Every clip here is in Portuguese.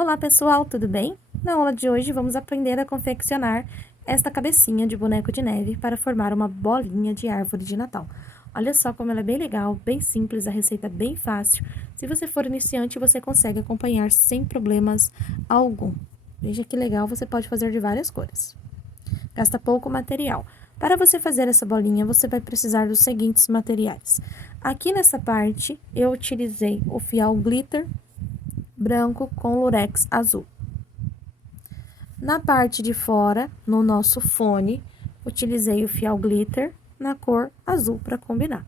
Olá pessoal, tudo bem? Na aula de hoje vamos aprender a confeccionar esta cabecinha de boneco de neve para formar uma bolinha de árvore de Natal. Olha só como ela é bem legal, bem simples, a receita é bem fácil. Se você for iniciante, você consegue acompanhar sem problemas algum. Veja que legal, você pode fazer de várias cores. Gasta pouco material. Para você fazer essa bolinha, você vai precisar dos seguintes materiais. Aqui nessa parte, eu utilizei o fial glitter branco com lurex azul. Na parte de fora, no nosso fone, utilizei o fial glitter na cor azul para combinar.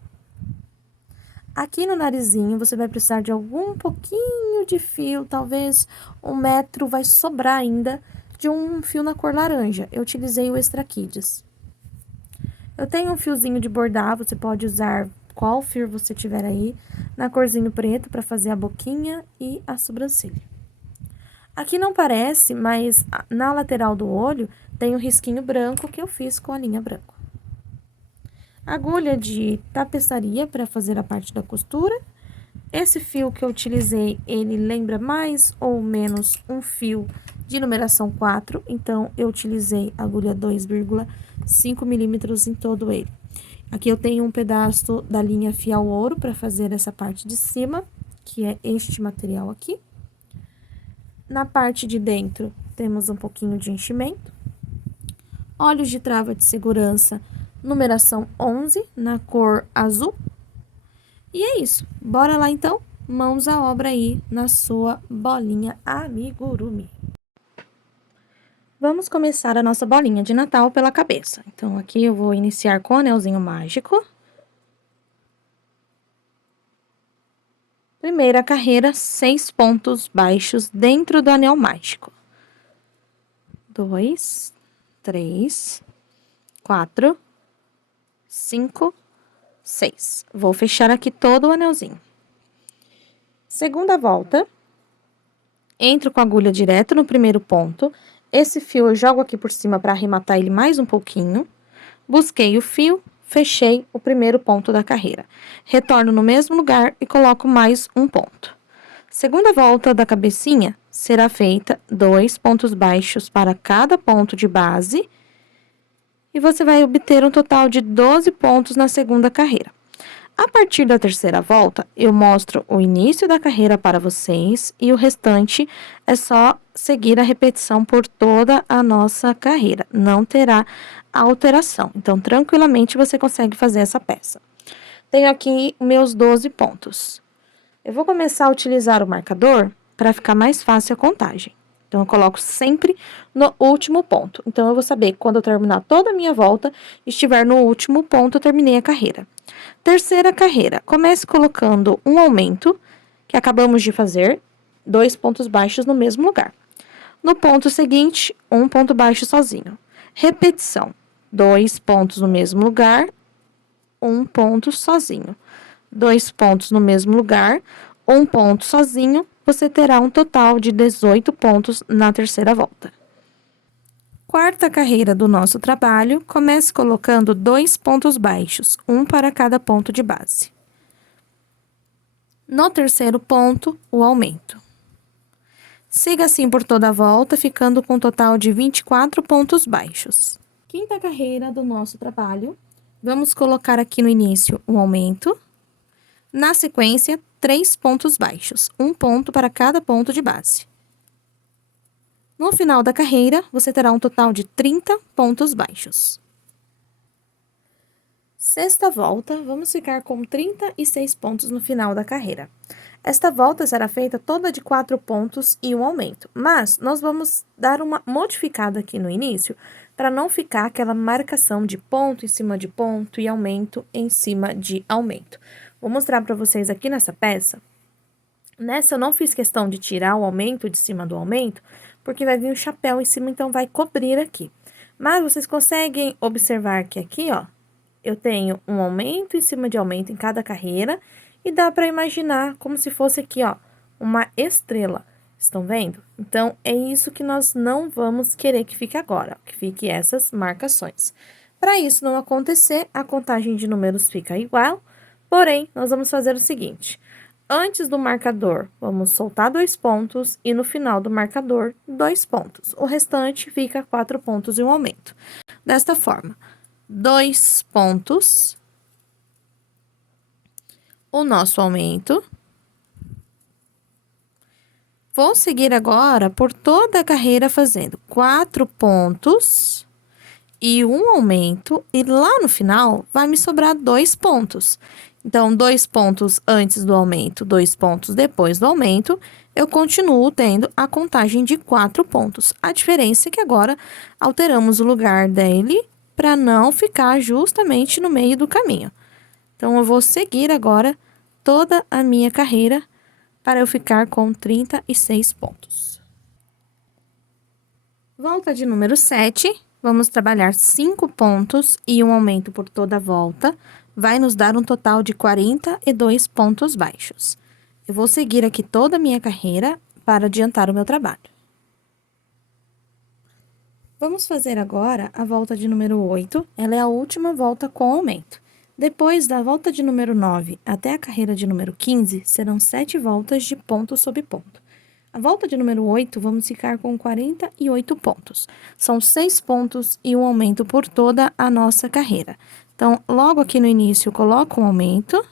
Aqui no narizinho, você vai precisar de algum pouquinho de fio, talvez 1 metro, vai sobrar ainda de um fio na cor laranja. Eu utilizei o Extra Kids. Eu tenho um fiozinho de bordar, você pode usar qual fio você tiver aí, na corzinho preto para fazer a boquinha e a sobrancelha. Aqui não parece, mas na lateral do olho tem um risquinho branco que eu fiz com a linha branca. Agulha de tapeçaria para fazer a parte da costura. Esse fio que eu utilizei, ele lembra mais ou menos um fio de numeração 4, então eu utilizei agulha 2,5 milímetros em todo ele. Aqui eu tenho um pedaço da linha fial ouro para fazer essa parte de cima, que é este material aqui. Na parte de dentro, temos um pouquinho de enchimento. Olhos de trava de segurança, numeração 11, na cor azul. E é isso. Bora lá, então? Mãos à obra aí na sua bolinha amigurumi. Vamos começar a nossa bolinha de Natal pela cabeça. Então, aqui eu vou iniciar com o anelzinho mágico. Primeira carreira, 6 pontos baixos dentro do anel mágico. 2, 3, 4, 5, 6. Vou fechar aqui todo o anelzinho. Segunda volta, entro com a agulha direto no primeiro ponto. Esse fio eu jogo aqui por cima para arrematar ele mais um pouquinho. Busquei o fio, fechei o primeiro ponto da carreira. Retorno no mesmo lugar e coloco mais um ponto. Segunda volta da cabecinha será feita 2 pontos baixos para cada ponto de base. E você vai obter um total de 12 pontos na segunda carreira. A partir da terceira volta, eu mostro o início da carreira para vocês e o restante é só seguir a repetição por toda a nossa carreira. Não terá alteração. Então, tranquilamente, você consegue fazer essa peça. Tenho aqui meus 12 pontos. Eu vou começar a utilizar o marcador para ficar mais fácil a contagem. Então, eu coloco sempre no último ponto. Então, eu vou saber que quando eu terminar toda a minha volta, estiver no último ponto, eu terminei a carreira. Terceira carreira, comece colocando um aumento, que acabamos de fazer, 2 pontos baixos no mesmo lugar. No ponto seguinte, 1 ponto baixo sozinho. Repetição, 2 pontos no mesmo lugar, 1 ponto sozinho. 2 pontos no mesmo lugar, 1 ponto sozinho, você terá um total de 18 pontos na terceira volta. Quarta carreira do nosso trabalho, comece colocando 2 pontos baixos, um para cada ponto de base. No terceiro ponto, o aumento. Siga assim por toda a volta, ficando com um total de 24 pontos baixos. Quinta carreira do nosso trabalho, vamos colocar aqui no início um aumento. Na sequência, 3 pontos baixos, 1 ponto para cada ponto de base. No final da carreira, você terá um total de 30 pontos baixos. Sexta volta, vamos ficar com 36 pontos no final da carreira. Esta volta será feita toda de 4 pontos e um aumento, mas nós vamos dar uma modificada aqui no início, para não ficar aquela marcação de ponto em cima de ponto e aumento em cima de aumento. Vou mostrar para vocês aqui nessa peça. Nessa eu não fiz questão de tirar o aumento de cima do aumento, porque vai vir um chapéu em cima, então vai cobrir aqui. Mas vocês conseguem observar que aqui, ó, eu tenho um aumento em cima de aumento em cada carreira, e dá para imaginar como se fosse aqui, ó, uma estrela. Estão vendo? Então, é isso que nós não vamos querer que fique agora, que fique essas marcações. Para isso não acontecer, a contagem de números fica igual, porém, nós vamos fazer o seguinte: Antes do marcador, vamos soltar 2 pontos e no final do marcador, 2 pontos. O restante fica 4 pontos e um aumento. Desta forma, 2 pontos, o nosso aumento. Vou seguir agora por toda a carreira fazendo 4 pontos e um aumento, e lá no final vai me sobrar 2 pontos. Então, 2 pontos antes do aumento, 2 pontos depois do aumento, eu continuo tendo a contagem de 4 pontos. A diferença é que agora alteramos o lugar dele para não ficar justamente no meio do caminho. Então, eu vou seguir agora toda a minha carreira para eu ficar com 36 pontos. Volta de número 7, vamos trabalhar 5 pontos e um aumento por toda a volta, vai nos dar um total de 42 pontos baixos. Eu vou seguir aqui toda a minha carreira para adiantar o meu trabalho. Vamos fazer agora a volta de número 8, ela é a última volta com aumento. Depois da volta de número 9 até a carreira de número 15, serão 7 voltas de ponto sobre ponto. A volta de número 8, vamos ficar com 48 pontos. São 6 pontos e um aumento por toda a nossa carreira. Então, logo aqui no início, eu coloco um aumento.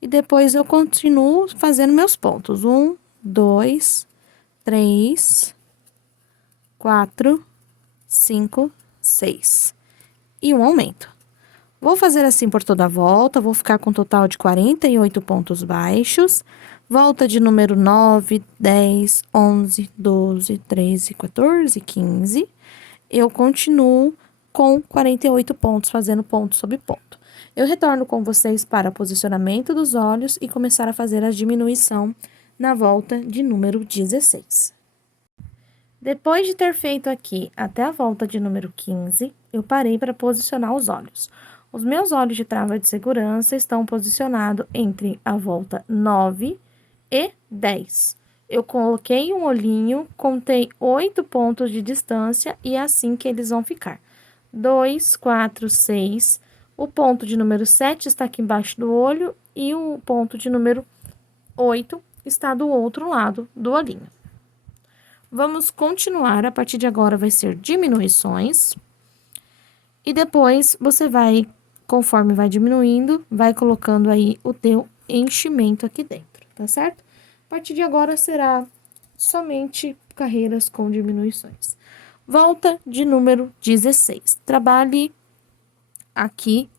E depois, eu continuo fazendo meus pontos. 1, 2, 3, 4, 5, 6. E um aumento. Vou fazer assim por toda a volta, vou ficar com um total de 48 pontos baixos. Volta de número 9, 10, 11, 12, 13, 14, 15. Eu continuo com 48 pontos, fazendo ponto sobre ponto. Eu retorno com vocês para posicionamento dos olhos e começar a fazer a diminuição na volta de número 16. Depois de ter feito aqui até a volta de número 15, eu parei para posicionar os olhos. Os meus olhos de trava de segurança estão posicionados entre a volta 9 e 10. Eu coloquei um olhinho, contei 8 pontos de distância e é assim que eles vão ficar. 2, 4, 6. O ponto de número 7 está aqui embaixo do olho e o ponto de número 8 está do outro lado do olhinho. Vamos continuar, a partir de agora vai ser diminuições. E depois você vai, conforme vai diminuindo, vai colocando aí o teu enchimento aqui dentro, tá certo? A partir de agora será somente carreiras com diminuições. Volta de número 16. Trabalhe aqui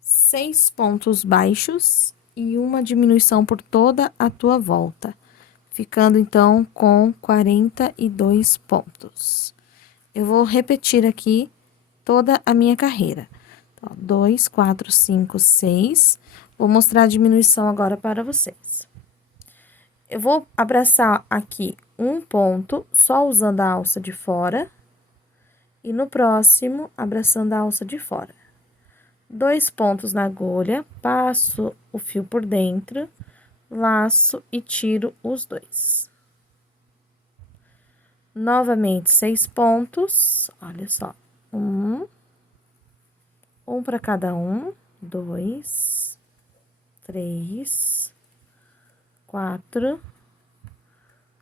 6 pontos baixos e uma diminuição por toda a tua volta, ficando então com 42 pontos. Eu vou repetir aqui toda a minha carreira. 2, 4, 5, 6. Vou mostrar a diminuição agora para vocês. Eu vou abraçar aqui um ponto, só usando a alça de fora. E no próximo, abraçando a alça de fora. 2 pontos na agulha, passo o fio por dentro, laço e tiro os 2. Novamente, 6 pontos, olha só, um para cada um, 2, 3, 4,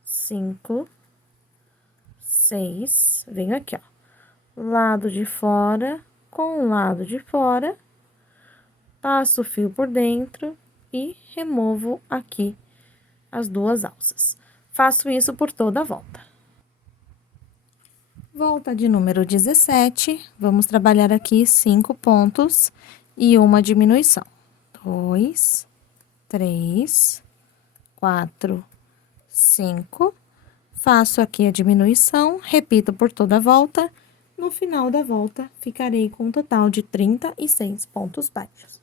5, 6, venho aqui, ó, lado de fora com o lado de fora, passo o fio por dentro e removo aqui as 2 alças. Faço isso por toda a volta. Volta de número 17, vamos trabalhar aqui 5 pontos e uma diminuição. 2, 3, 4, 5. Faço aqui a diminuição, repito por toda a volta. No final da volta, ficarei com um total de 36 pontos baixos.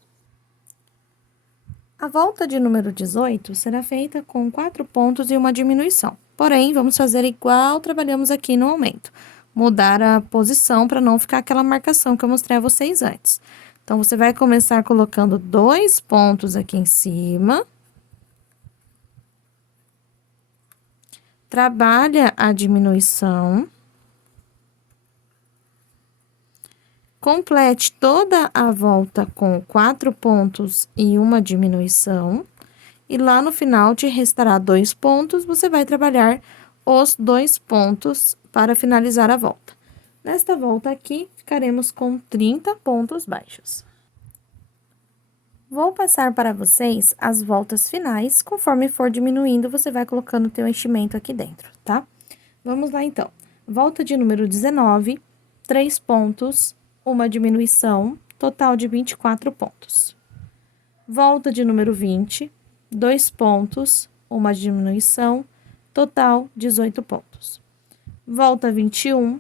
A volta de número 18 será feita com 4 pontos e uma diminuição. Porém, vamos fazer igual trabalhamos aqui no aumento. Mudar a posição para não ficar aquela marcação que eu mostrei a vocês antes. Então, você vai começar colocando 2 pontos aqui em cima. Trabalha a diminuição. Complete toda a volta com 4 pontos e uma diminuição. E lá no final te restará 2 pontos, você vai trabalhar os 2 pontos para finalizar a volta. Nesta volta aqui, ficaremos com 30 pontos baixos. Vou passar para vocês as voltas finais, conforme for diminuindo, você vai colocando o teu enchimento aqui dentro, tá? Vamos lá, então. Volta de número 19, 3 pontos, uma diminuição, total de 24 pontos. Volta de número 20, 2 pontos, uma diminuição, total 18 pontos. Volta 21,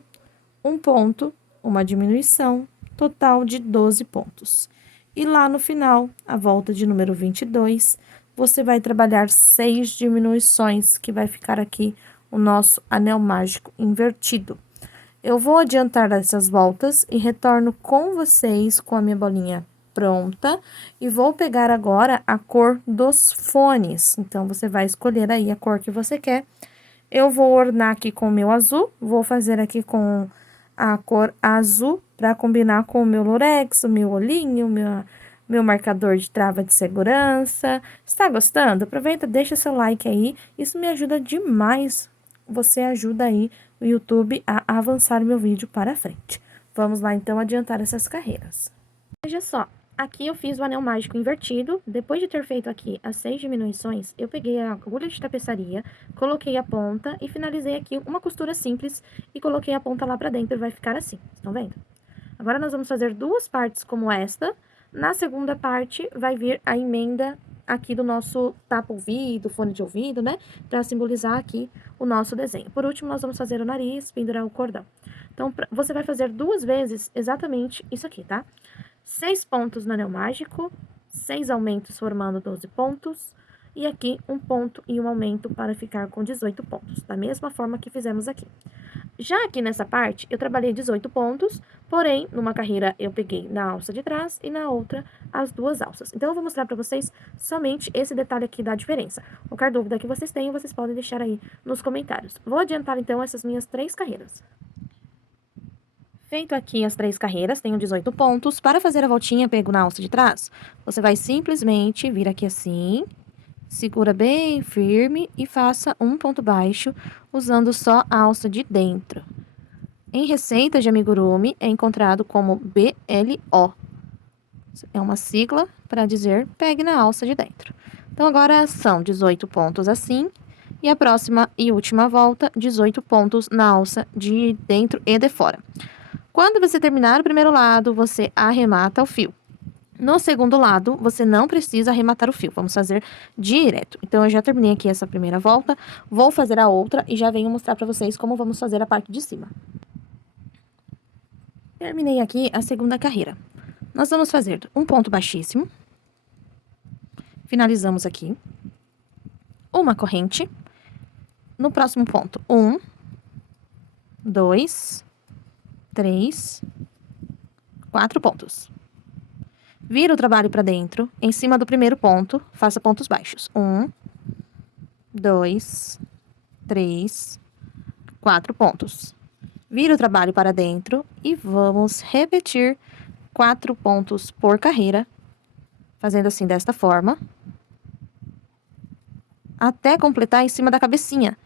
1 ponto, uma diminuição, total de 12 pontos. E lá no final, a volta de número 22, você vai trabalhar 6 diminuições, que vai ficar aqui o nosso anel mágico invertido. Eu vou adiantar essas voltas e retorno com vocês com a minha bolinha pronta. E vou pegar agora a cor dos fones. Então, você vai escolher aí a cor que você quer. Eu vou ornar aqui com o meu azul, vou fazer aqui com a cor azul para combinar com o meu lurex, o meu olhinho, meu marcador de trava de segurança. Está gostando? Aproveita, deixa seu like aí, isso me ajuda demais. Você ajuda aí o YouTube a avançar meu vídeo para frente. Vamos lá, então, adiantar essas carreiras. Veja só, aqui eu fiz o anel mágico invertido. Depois de ter feito aqui as 6 diminuições, eu peguei a agulha de tapeçaria, coloquei a ponta e finalizei aqui uma costura simples e coloquei a ponta lá pra dentro e vai ficar assim, estão vendo? Agora, nós vamos fazer 2 partes como esta. Na segunda parte, vai vir a emenda aqui do nosso tapa-ouvido, fone de ouvido, né? Pra simbolizar aqui o nosso desenho. Por último, nós vamos fazer o nariz, pendurar o cordão. Então, você vai fazer 2 vezes exatamente isso aqui, tá? 6 pontos no anel mágico, 6 aumentos formando 12 pontos, e aqui 1 ponto e 1 aumento para ficar com 18 pontos, da mesma forma que fizemos aqui. Já aqui nessa parte, eu trabalhei 18 pontos, porém, numa carreira eu peguei na alça de trás e na outra as 2 alças. Então, eu vou mostrar para vocês somente esse detalhe aqui da diferença. Qualquer dúvida que vocês tenham, vocês podem deixar aí nos comentários. Vou adiantar, então, essas minhas 3 carreiras. Feito aqui as 3 carreiras, tenho 18 pontos. Para fazer a voltinha, pego na alça de trás, você vai simplesmente vir aqui assim, segura bem firme e faça um ponto baixo, usando só a alça de dentro. Em receita de amigurumi, é encontrado como BLO. É uma sigla para dizer pegue na alça de dentro. Então, agora são 18 pontos assim, e a próxima e última volta, 18 pontos na alça de dentro e de fora. Quando você terminar o primeiro lado, você arremata o fio. No segundo lado, você não precisa arrematar o fio, vamos fazer direto. Então, eu já terminei aqui essa primeira volta, vou fazer a outra e já venho mostrar para vocês como vamos fazer a parte de cima. Terminei aqui a segunda carreira. Nós vamos fazer um ponto baixíssimo. Finalizamos aqui. Uma corrente. No próximo ponto, 1, 2, 3, 4 pontos. Vira o trabalho para dentro, em cima do primeiro ponto, faça pontos baixos. 1, 2, 3, 4 pontos. Vira o trabalho para dentro e vamos repetir 4 pontos por carreira, fazendo assim desta forma, até completar em cima da cabecinha.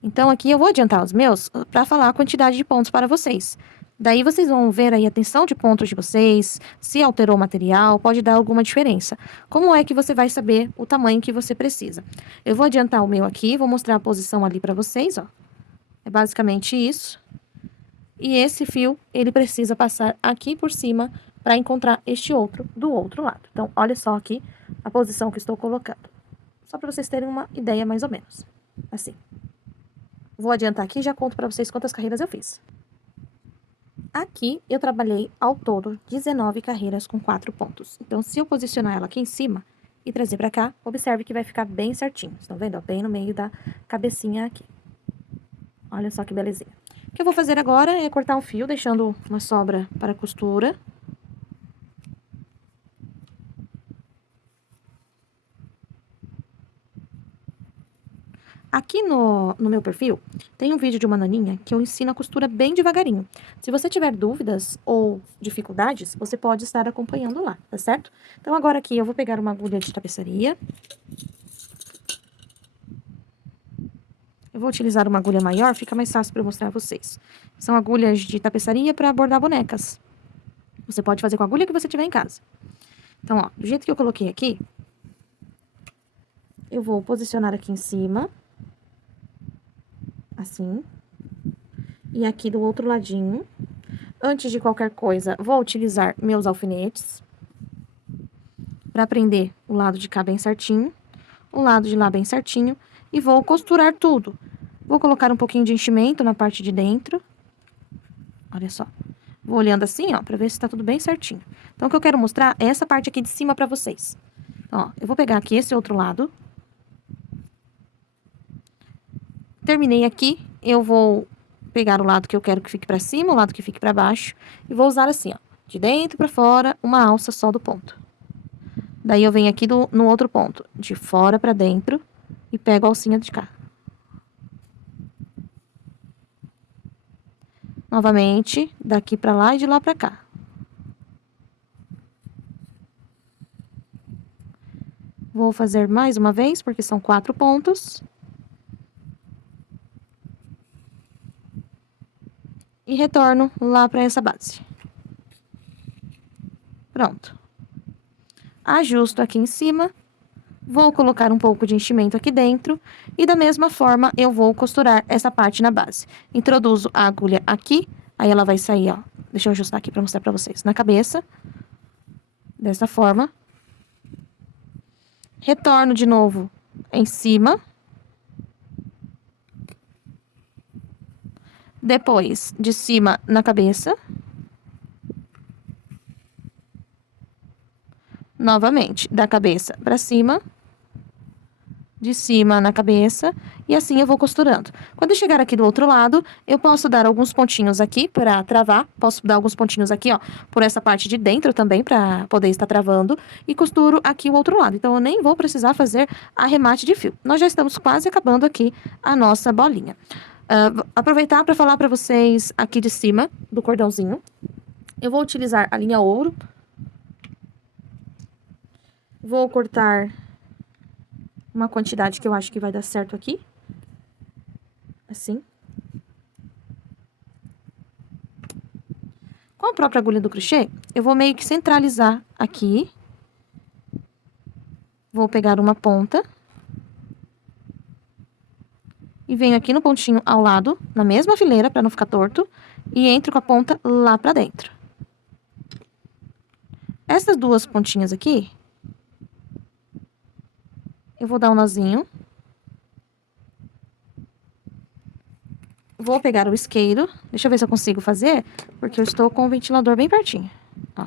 Então, aqui eu vou adiantar os meus para falar a quantidade de pontos para vocês. Daí, vocês vão ver aí a tensão de pontos de vocês, se alterou o material, pode dar alguma diferença. Como é que você vai saber o tamanho que você precisa? Eu vou adiantar o meu aqui, vou mostrar a posição ali para vocês, ó. É basicamente isso. E esse fio, ele precisa passar aqui por cima para encontrar este outro do outro lado. Então, olha só aqui a posição que estou colocando. Só para vocês terem uma ideia mais ou menos. Assim. Vou adiantar aqui e já conto para vocês quantas carreiras eu fiz. Aqui, eu trabalhei ao todo 19 carreiras com 4 pontos. Então, se eu posicionar ela aqui em cima e trazer para cá, observe que vai ficar bem certinho. Estão vendo? Ó, bem no meio da cabecinha aqui. Olha só que belezinha. O que eu vou fazer agora é cortar um fio, deixando uma sobra para costura. Aqui no meu perfil, tem um vídeo de uma naninha que eu ensino a costura bem devagarinho. Se você tiver dúvidas ou dificuldades, você pode estar acompanhando lá, tá certo? Então, agora aqui eu vou pegar uma agulha de tapeçaria. Eu vou utilizar uma agulha maior, fica mais fácil para eu mostrar a vocês. São agulhas de tapeçaria para bordar bonecas. Você pode fazer com a agulha que você tiver em casa. Então, ó, do jeito que eu coloquei aqui, eu vou posicionar aqui em cima. Assim. E aqui do outro ladinho. Antes de qualquer coisa, vou utilizar meus alfinetes. Pra prender o lado de cá bem certinho. O lado de lá bem certinho. E vou costurar tudo. Vou colocar um pouquinho de enchimento na parte de dentro. Olha só. Vou olhando assim, ó, pra ver se tá tudo bem certinho. Então, o que eu quero mostrar é essa parte aqui de cima pra vocês. Ó, eu vou pegar aqui esse outro lado. Terminei aqui, eu vou pegar o lado que eu quero que fique pra cima, o lado que fique pra baixo. E vou usar assim, ó, de dentro pra fora, uma alça só do ponto. Daí, eu venho aqui no outro ponto, de fora pra dentro, e pego a alcinha de cá. Novamente, daqui pra lá e de lá pra cá. Vou fazer mais uma vez, porque são 4 pontos. E retorno lá pra essa base. Pronto. Ajusto aqui em cima. Vou colocar um pouco de enchimento aqui dentro. E da mesma forma, eu vou costurar essa parte na base. Introduzo a agulha aqui. Aí, ela vai sair, ó. Deixa eu ajustar aqui pra mostrar pra vocês. Na cabeça. Dessa forma. Retorno de novo em cima. Depois, de cima na cabeça. Novamente, da cabeça pra cima. De cima na cabeça, e assim eu vou costurando. Quando eu chegar aqui do outro lado, eu posso dar alguns pontinhos aqui pra travar, posso dar alguns pontinhos aqui, ó, por essa parte de dentro também, pra poder estar travando, e costuro aqui o outro lado. Então, eu nem vou precisar fazer arremate de fio. Nós já estamos quase acabando aqui a nossa bolinha. Aproveitar pra falar pra vocês aqui de cima do cordãozinho. Eu vou utilizar a linha ouro. Vou cortar uma quantidade que eu acho que vai dar certo aqui. Assim. Com a própria agulha do crochê, eu vou meio que centralizar aqui. Vou pegar uma ponta. E venho aqui no pontinho ao lado, na mesma fileira, pra não ficar torto. E entro com a ponta lá pra dentro. Essas duas pontinhas aqui, eu vou dar um nozinho. Vou pegar o isqueiro. Deixa eu ver se eu consigo fazer, porque eu estou com o ventilador bem pertinho. Ó.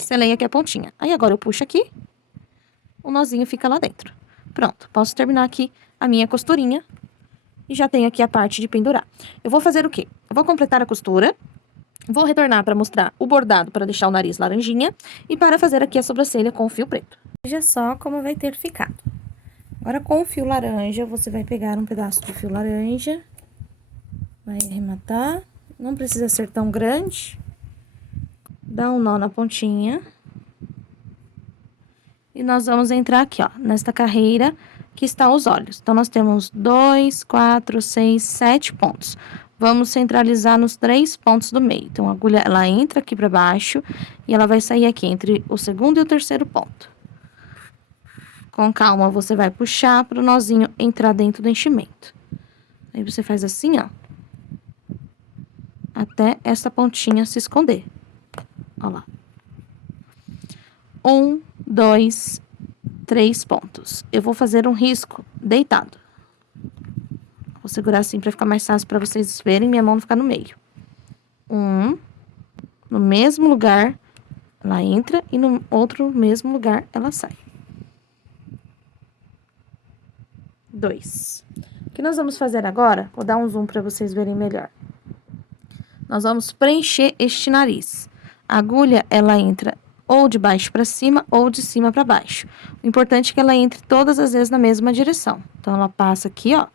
Selei aqui a pontinha. Aí, agora eu puxo aqui. O nozinho fica lá dentro. Pronto. Posso terminar aqui a minha costurinha. E já tenho aqui a parte de pendurar. Eu vou fazer o quê? Eu vou completar a costura. Vou retornar para mostrar o bordado para deixar o nariz laranjinha e para fazer aqui a sobrancelha com o fio preto. Veja só como vai ter ficado. Agora, com o fio laranja, você vai pegar um pedaço de fio laranja, vai arrematar, não precisa ser tão grande, dá um nó na pontinha. E nós vamos entrar aqui, ó, nesta carreira que está os olhos. Então, nós temos 2, 4, 6, 7 pontos. Vamos centralizar nos 3 pontos do meio. Então, a agulha, ela entra aqui pra baixo e ela vai sair aqui entre o segundo e o terceiro ponto. Com calma, você vai puxar pro nozinho entrar dentro do enchimento. Aí, você faz assim, ó. Até essa pontinha se esconder. Ó lá. 1, 2, 3 pontos. Eu vou fazer um risco deitado. Vou segurar assim pra ficar mais fácil pra vocês verem, minha mão não ficar no meio. 1, no mesmo lugar, ela entra e no outro mesmo lugar ela sai. 2. O que nós vamos fazer agora? Vou dar um zoom pra vocês verem melhor. Nós vamos preencher este nariz. A agulha, ela entra ou de baixo para cima ou de cima para baixo. O importante é que ela entre todas as vezes na mesma direção. Então, ela passa aqui, ó.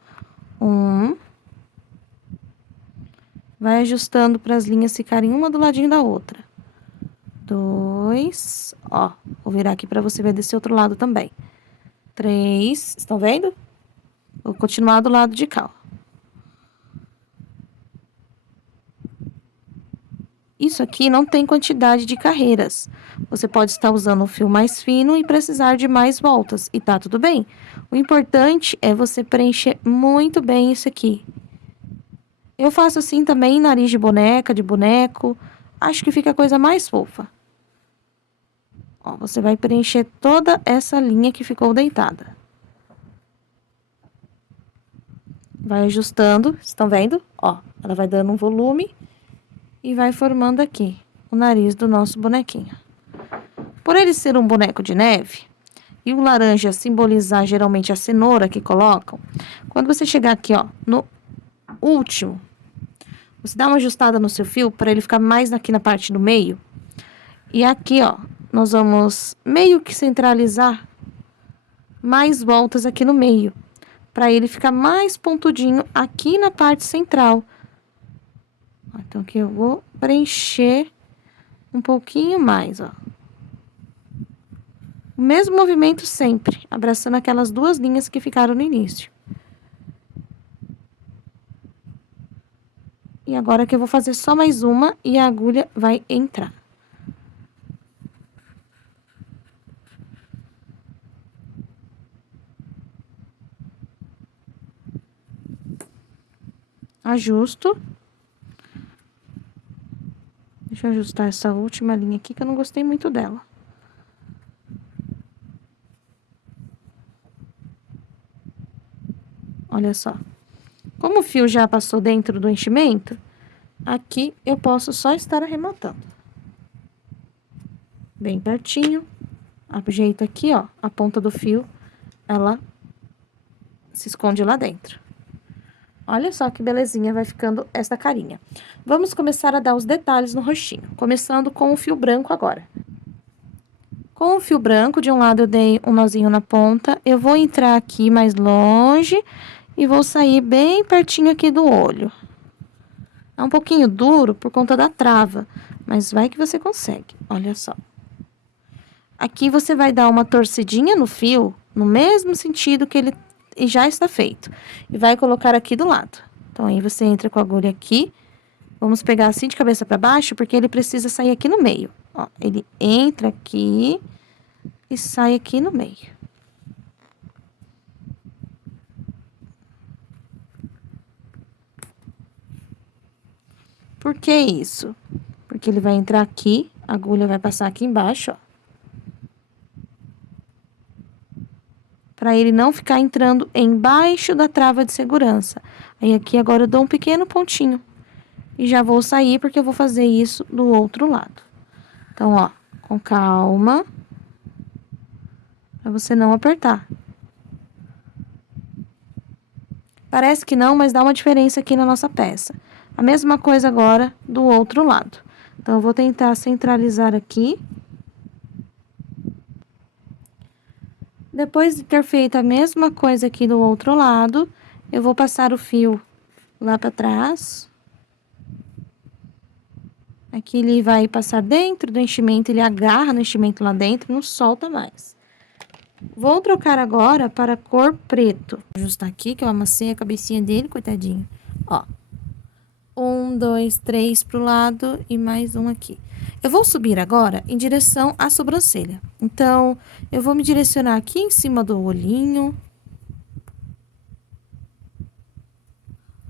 Vai ajustando para as linhas ficarem uma do ladinho da outra. 2, ó. Vou virar aqui para você ver desse outro lado também. 3, estão vendo? Vou continuar do lado de cá, ó. Isso aqui não tem quantidade de carreiras. Você pode estar usando um fio mais fino e precisar de mais voltas, e tá tudo bem. O importante é você preencher muito bem isso aqui. Eu faço assim também em nariz de boneca, de boneco. Acho que fica a coisa mais fofa. Ó, você vai preencher toda essa linha que ficou deitada. Vai ajustando, estão vendo? Ó, ela vai dando um volume e vai formando aqui o nariz do nosso bonequinho. Por ele ser um boneco de neve e o laranja simbolizar geralmente a cenoura que colocam, quando você chegar aqui, ó, no último, você dá uma ajustada no seu fio para ele ficar mais aqui na parte do meio. E aqui, ó, nós vamos meio que centralizar mais voltas aqui no meio, para ele ficar mais pontudinho aqui na parte central. Então, aqui eu vou preencher um pouquinho mais, ó. O mesmo movimento sempre, abraçando aquelas duas linhas que ficaram no início. E agora que eu vou fazer só mais uma e a agulha vai entrar. Ajusto. Deixa eu ajustar essa última linha aqui, que eu não gostei muito dela. Olha só. Como o fio já passou dentro do enchimento, aqui eu posso só estar arrematando. Bem pertinho. Ajeito aqui, ó, a ponta do fio, ela se esconde lá dentro. Olha só que belezinha vai ficando essa carinha. Vamos começar a dar os detalhes no rostinho, começando com o fio branco agora. Com o fio branco, de um lado eu dei um nozinho na ponta, eu vou entrar aqui mais longe e vou sair bem pertinho aqui do olho. É um pouquinho duro por conta da trava, mas vai que você consegue, olha só. Aqui você vai dar uma torcidinha no fio, no mesmo sentido que ele já está feito. E vai colocar aqui do lado. Então, aí você entra com a agulha aqui. Vamos pegar assim de cabeça para baixo, porque ele precisa sair aqui no meio. Ó, ele entra aqui e sai aqui no meio. Por que isso? Porque ele vai entrar aqui, a agulha vai passar aqui embaixo, ó. Para ele não ficar entrando embaixo da trava de segurança. Aí, aqui agora eu dou um pequeno pontinho. E já vou sair, porque eu vou fazer isso do outro lado. Então, ó, com calma. Pra você não apertar. Parece que não, mas dá uma diferença aqui na nossa peça. A mesma coisa agora do outro lado. Então, eu vou tentar centralizar aqui. Depois de ter feito a mesma coisa aqui do outro lado, eu vou passar o fio lá para trás. Aqui ele vai passar dentro do enchimento, ele agarra no enchimento lá dentro, não solta mais. Vou trocar agora para a cor preto. Vou ajustar aqui, que eu amassei a cabecinha dele, coitadinho. Ó. 1, 2, 3 pro lado e mais um aqui. Eu vou subir agora em direção à sobrancelha. Então, eu vou me direcionar aqui em cima do olhinho.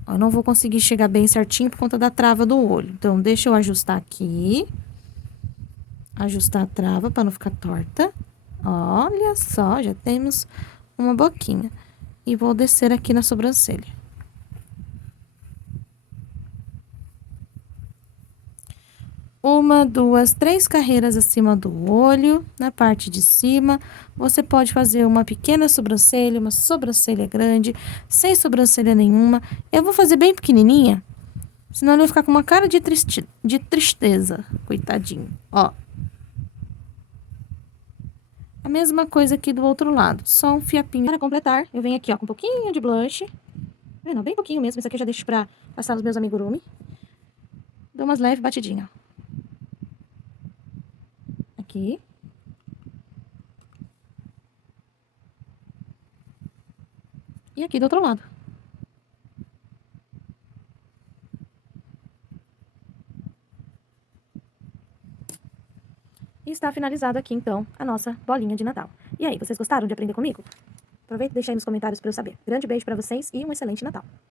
Ó, eu não vou conseguir chegar bem certinho por conta da trava do olho. Então, deixa eu ajustar aqui. Ajustar a trava para não ficar torta. Olha só, já temos uma boquinha. E vou descer aqui na sobrancelha. Uma, duas, 3 carreiras acima do olho, na parte de cima. Você pode fazer uma pequena sobrancelha, uma sobrancelha grande, sem sobrancelha nenhuma. Eu vou fazer bem pequenininha, Senão ele vai ficar com uma cara de tristeza. Coitadinho. Ó. A mesma coisa aqui do outro lado. Só um fiapinho. Para completar, eu venho aqui, ó, com um pouquinho de blush. Não, bem pouquinho mesmo. Esse aqui eu já deixo pra passar nos meus amigurumi. Dou umas leves batidinhas. Aqui. E aqui do outro lado. E está finalizado aqui, então, a nossa bolinha de Natal. E aí, vocês gostaram de aprender comigo? Aproveita e deixa aí nos comentários para eu saber. Grande beijo para vocês e um excelente Natal.